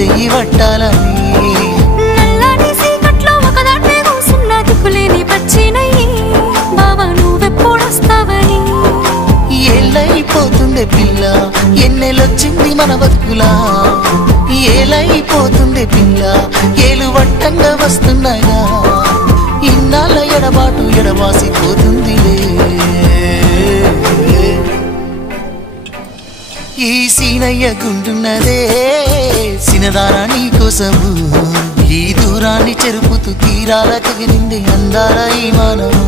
చెయ్యి పట్టాలని నల్లని సీకట్లో ఒకదాన్నే కూసున్నా దిక్కులేని పచ్చినయ్యి బావా నువ్వెప్పుడొస్తావని ఏళ్ళైపోతుండే పిల్ల ఎన్నెలొచ్చింది మన బతుకులా ఏలైపోతుండే పిల్ల ఏలు వట్టంగా వస్తున్నాయా ఇన్నాళ్ళ ఎడబాటు ఎడబాసిపోతుందిలే ఈ సీనయ్య గుంటున్నదే సినదారా నీ కోసము ఈ దూరాన్ని చెరుపుతూ తీరాల కగిలింది అందాల ఈ మానవు